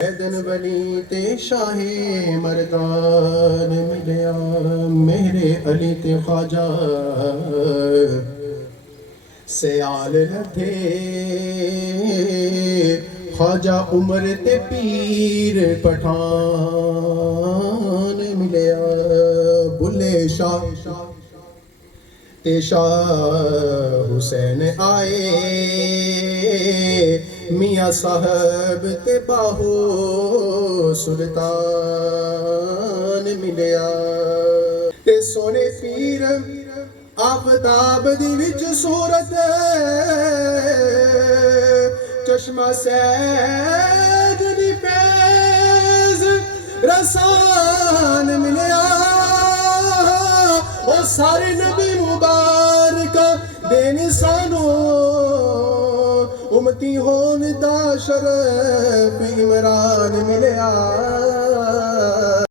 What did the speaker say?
दिन बनी ते शाहे मर्दान मिलया मेरे अली ते ख्वाजा सयाल लथे ख्वाजा उमर ते पीर पठान मिलया बुले शाह ते शाह हुसैन आए मियाँ साहब ते बाहो सुल्तान मिलया ते सोने पीर आफताब दी विच सूरत चश्मा सैद दी फैज़ रसान मिलया ओ सारे नबी मुबारक दे निशानो उमती होन दा शरफ इमरान मिलया